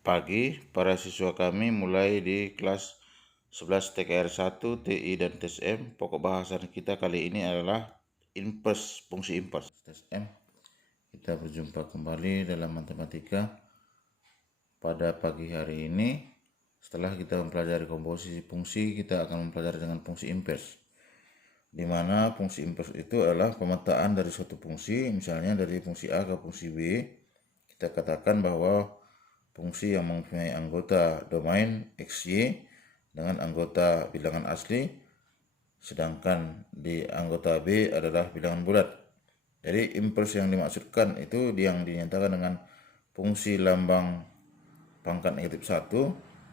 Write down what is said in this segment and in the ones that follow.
pagi para siswa kami mulai di kelas 11 TKR 1, TI dan tes M. Pokok bahasan kita kali ini adalah inverse, fungsi inverse. Tes M. Kita berjumpa kembali dalam matematika pada pagi hari ini. Setelah kita mempelajari komposisi fungsi, kita akan mempelajari dengan fungsi inverse. Di mana fungsi inverse itu adalah pemetaan dari suatu fungsi, misalnya dari fungsi A ke fungsi B. Kita katakan bahwa fungsi yang mempunyai anggota domain XY dengan anggota bilangan asli, sedangkan di anggota B adalah bilangan bulat. Jadi inverse yang dimaksudkan itu yang dinyatakan dengan fungsi lambang pangkat negatif 1,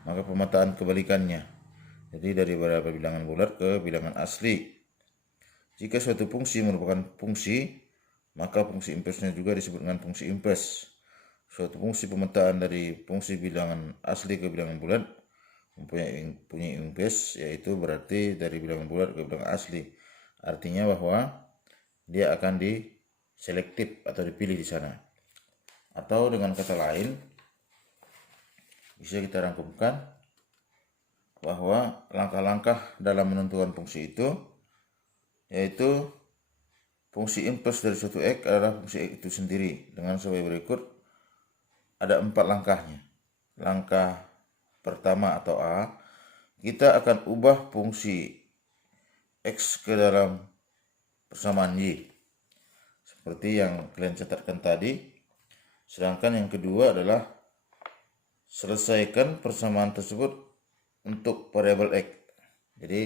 maka pemetaan kebalikannya. Jadi dari beberapa bilangan bulat ke bilangan asli. Jika suatu fungsi merupakan fungsi, maka fungsi inverse-nya juga disebut dengan fungsi inverse. Suatu fungsi pemetaan dari fungsi bilangan asli ke bilangan bulat mempunyai inverse, yaitu berarti dari bilangan bulat ke bilangan asli. Artinya bahwa dia akan diselektif atau dipilih di sana. Atau dengan kata lain, bisa kita rangkumkan bahwa langkah-langkah dalam menentukan fungsi itu, yaitu fungsi inverse dari suatu X adalah fungsi X itu sendiri dengan sebagai berikut. Ada 4 langkahnya. Langkah pertama atau A, kita akan ubah fungsi X ke dalam persamaan Y seperti yang kalian catatkan tadi. Sedangkan yang kedua adalah selesaikan persamaan tersebut untuk variabel X. Jadi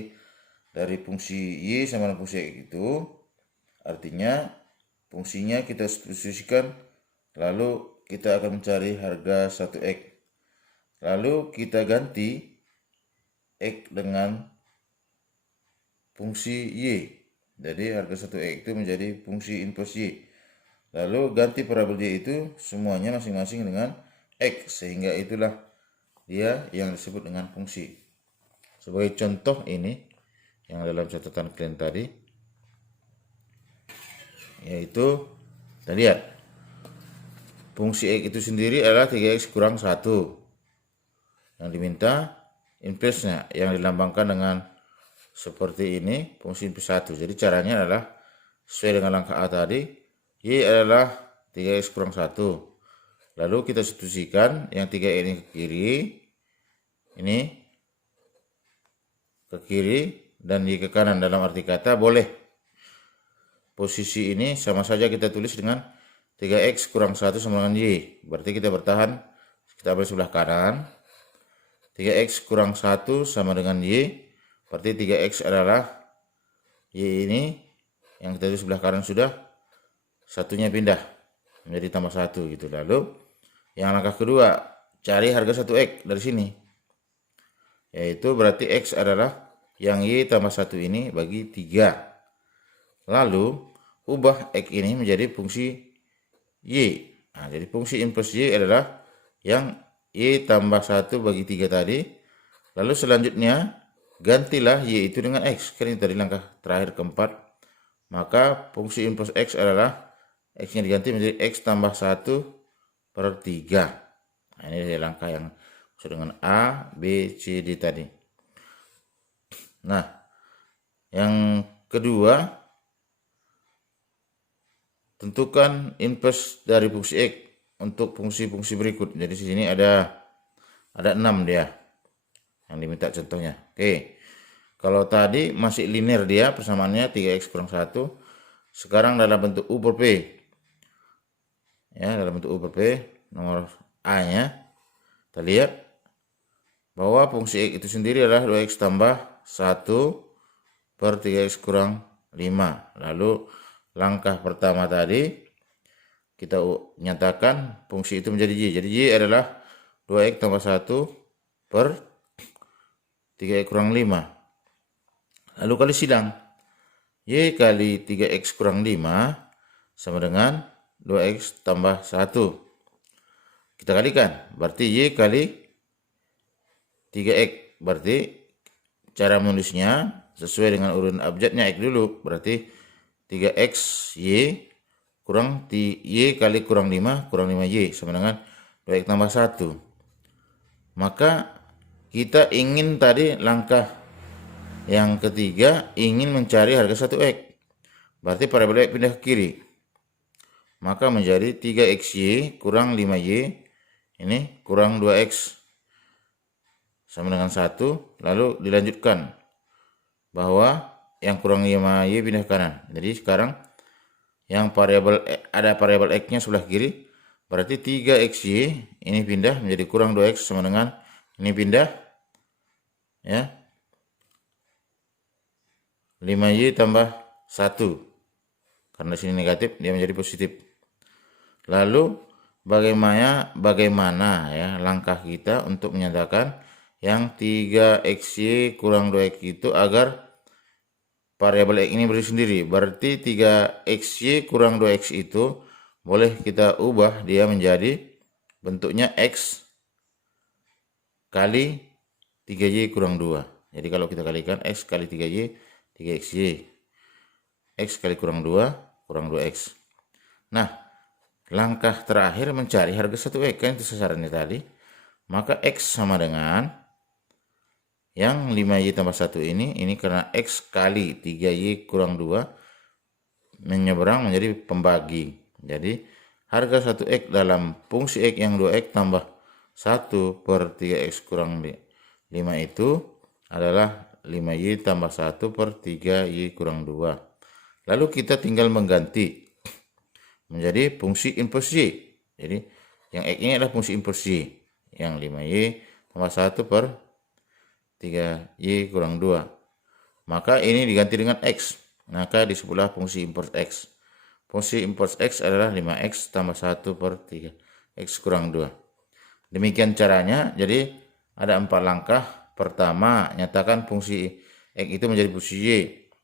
dari fungsi Y sama dengan fungsi X itu artinya fungsinya kita substitusikan, lalu kita akan mencari harga 1X. Lalu kita ganti X dengan fungsi Y. Jadi harga 1X itu menjadi fungsi inverse Y. Lalu ganti variabel Y itu semuanya masing-masing dengan X, sehingga itulah dia yang disebut dengan fungsi. Sebagai contoh ini yang dalam catatan kalian tadi, yaitu kita lihat fungsi X itu sendiri adalah 3X kurang 1 yang diminta inverse-nya yang dilambangkan dengan seperti ini, fungsi inverse 1. Jadi caranya adalah sesuai dengan langkah A tadi, Y adalah 3X kurang 1. Lalu kita substitusikan yang 3 ini ke kiri, ini ke kiri, dan Y ke kanan. Dalam arti kata boleh posisi ini sama saja kita tulis dengan 3X kurang 1 sama dengan Y. Berarti kita bertahan, kita ambil sebelah kanan. 3X kurang 1 sama dengan Y. Berarti 3X adalah Y ini, yang kita tulis sebelah kanan sudah, satunya pindah menjadi tambah 1 gitu. Lalu yang langkah kedua, cari harga 1X dari sini. Yaitu berarti X adalah yang Y tambah 1 ini bagi 3. Lalu ubah X ini menjadi fungsi Y. Nah, jadi fungsi inverse Y adalah yang Y tambah 1 bagi 3 tadi. Lalu selanjutnya gantilah Y itu dengan X. Kan ini tadi langkah terakhir keempat. Maka fungsi inverse X adalah X-nya diganti menjadi X tambah 1 per 3. Nah, ini dari langkah yang sesuai dengan A, B, C, D tadi. Nah, yang kedua, tentukan inverse dari fungsi X untuk fungsi-fungsi berikut. Jadi di sini ada 6 dia yang diminta contohnya. Oke. Kalau tadi masih linear dia persamaannya 3X kurang 1. Sekarang dalam bentuk U per P. Ya, dalam bentuk U per P, nomor A-nya. Kita lihat bahwa fungsi X itu sendiri adalah 2X tambah 1 per 3X kurang 5. Lalu langkah pertama tadi kita nyatakan fungsi itu menjadi Y. Jadi Y adalah 2X tambah 1 per 3X kurang 5. Lalu kali silang. Y kali 3X kurang 5 sama dengan 2X tambah 1. Kita kalikan. Berarti Y kali 3X. Berarti cara menulisnya sesuai dengan urutan abjadnya X dulu. Berarti 3X Y kurang Y kali kurang 5 Y sama dengan 2X tambah 1. Maka kita ingin tadi langkah yang ketiga ingin mencari harga 1X. Berarti variabel X pindah ke kiri. Maka menjadi 3XY kurang 5Y. Ini kurang 2X. Sama dengan 1. Lalu dilanjutkan. Bahwa yang kurang 5Y pindah ke kanan. Jadi sekarang yang ada variabel X-nya sebelah kiri. Berarti 3XY ini pindah menjadi kurang 2X sama dengan ini pindah. Ya. 5Y tambah 1. Karena sini negatif, dia menjadi positif. Lalu bagaimana ya langkah kita untuk menyatakan yang 3XY kurang 2X itu agar variabel X ini berdiri sendiri. Berarti 3XY kurang 2X itu boleh kita ubah dia menjadi bentuknya X kali 3Y kurang 2. Jadi kalau kita kalikan X kali 3Y, 3XY. X kali kurang 2, kurang 2X. Nah, langkah terakhir mencari harga 1X, kan itu sasarannya tadi. Maka X sama dengan yang 5Y tambah 1 ini karena X kali 3Y kurang 2 menyeberang menjadi pembagi. Jadi harga 1X dalam fungsi X yang 2X tambah 1 per 3X kurang 5 itu adalah 5Y tambah 1 per 3Y kurang 2. Lalu kita tinggal mengganti menjadi fungsi inverse Y. Jadi yang X ini adalah fungsi inverse Y. Yang 5Y tambah 1 per 3Y kurang 2. Maka ini diganti dengan X. Maka disebutlah fungsi inverse X. Fungsi inverse X adalah 5X tambah 1 per 3X kurang 2. Demikian caranya. Jadi ada 4 langkah. Pertama, nyatakan fungsi X itu menjadi fungsi Y.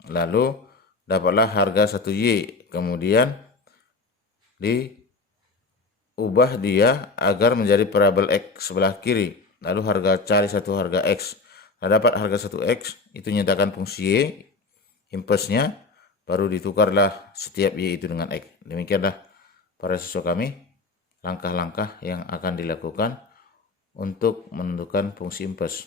Lalu dapatlah harga 1Y. Kemudian diubah dia agar menjadi variabel X sebelah kiri. Lalu cari satu harga X. Nah, dapat harga 1X, itu nyatakan fungsi Y, inverse-nya, baru ditukarlah setiap Y itu dengan X. Demikianlah para siswa kami, langkah-langkah yang akan dilakukan untuk menentukan fungsi inverse.